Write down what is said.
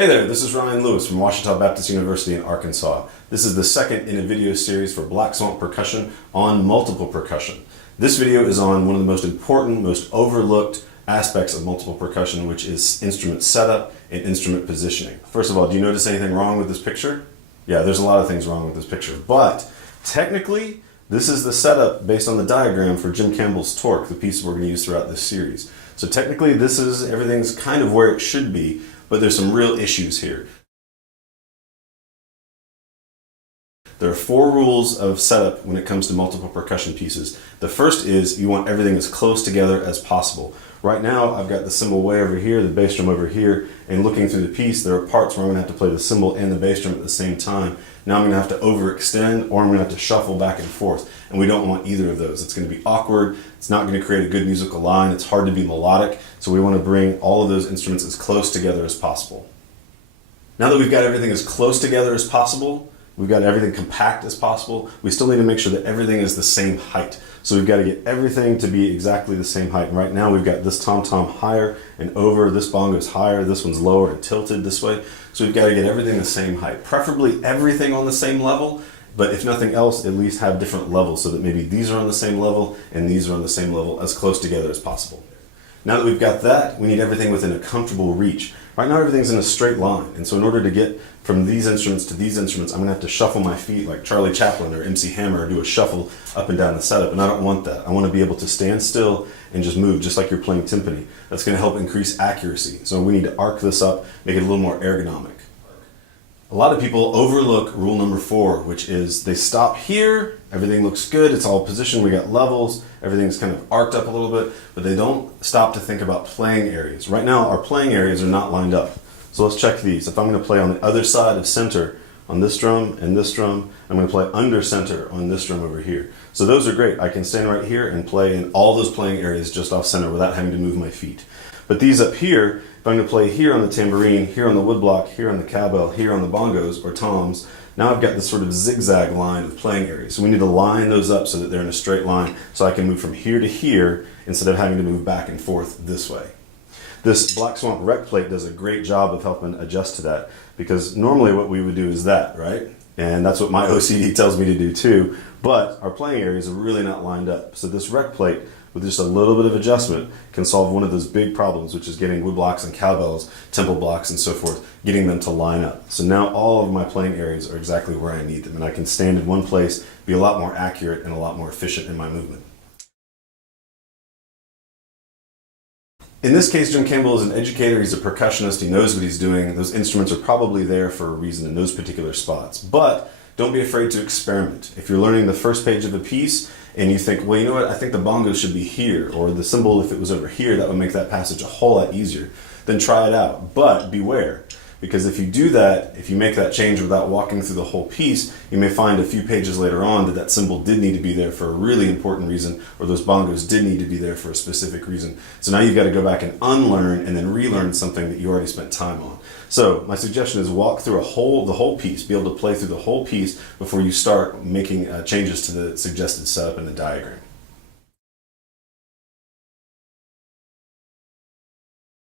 Hey there, this is Ryan Lewis from Ouachita Baptist University in Arkansas. This is the second in a video series for Black Swamp Percussion on multiple percussion. This video is on one of the most important, most overlooked aspects of multiple percussion, which is instrument setup and instrument positioning. First of all, do you notice anything wrong with this picture? Yeah, there's a lot of things wrong with this picture, but technically, this is the setup based on the diagram for Jim Campbell's Torque, the piece we're going to use throughout this series. So technically, everything's kind of where it should be, but there's some real issues here. There are 4 rules of setup when it comes to multiple percussion pieces. The first is you want everything as close together as possible. Right now, I've got the cymbal way over here, the bass drum over here, and looking through the piece, there are parts where I'm going to have to play the cymbal and the bass drum at the same time. Now I'm going to have to overextend, or I'm going to have to shuffle back and forth, and we don't want either of those. It's going to be awkward, it's not going to create a good musical line, it's hard to be melodic, so we want to bring all of those instruments as close together as possible. Now that we've got everything as close together as possible, we've got everything compact as possible, we still need to make sure that everything is the same height. So we've got to get everything to be exactly the same height. And right now we've got this tom-tom higher and over, this bongo's higher, this one's lower and tilted this way. So we've got to get everything the same height. Preferably everything on the same level, but if nothing else, at least have different levels so that maybe these are on the same level and these are on the same level, as close together as possible. Now that we've got that, we need everything within a comfortable reach. Right now everything's in a straight line, and so in order to get from these instruments to these instruments, I'm going to have to shuffle my feet like Charlie Chaplin or MC Hammer, or do a shuffle up and down the setup, and I don't want that. I want to be able to stand still and just move just like you're playing timpani. That's going to help increase accuracy, so we need to arc this up, make it a little more ergonomic. A lot of people overlook rule number 4, which is they stop here, everything looks good, it's all positioned, we got levels, everything's kind of arced up a little bit, but they don't stop to think about playing areas. Right now, our playing areas are not lined up. So let's check these. If I'm going to play on the other side of center on this drum and this drum, I'm going to play under center on this drum over here. So those are great. I can stand right here and play in all those playing areas just off center without having to move my feet. But these up here, if I'm going to play here on the tambourine, here on the woodblock, here on the cowbell, here on the bongos or toms, now I've got this sort of zigzag line of playing areas. So we need to line those up so that they're in a straight line so I can move from here to here instead of having to move back and forth this way. This Black Swamp rec plate does a great job of helping adjust to that, because normally what we would do is that, right? And that's what my OCD tells me to do too, but our playing areas are really not lined up. So this rec plate, with just a little bit of adjustment, can solve one of those big problems, which is getting wood blocks and cowbells, temple blocks and so forth, getting them to line up. So now all of my playing areas are exactly where I need them, and I can stand in one place, be a lot more accurate and a lot more efficient in my movement. In this case, Jim Campbell is an educator, he's a percussionist, he knows what he's doing. Those instruments are probably there for a reason in those particular spots. But don't be afraid to experiment. If you're learning the first page of a piece and you think, well, you know what, I think the bongo should be here, or the cymbal, if it was over here, that would make that passage a whole lot easier, then try it out. But beware, because if you do that, if you make that change without walking through the whole piece, you may find a few pages later on that that cymbal did need to be there for a really important reason, or those bongos did need to be there for a specific reason. So now you've got to go back and unlearn and then relearn something that you already spent time on. So my suggestion is walk through the whole piece, be able to play through the whole piece before you start making changes to the suggested setup in the diagram.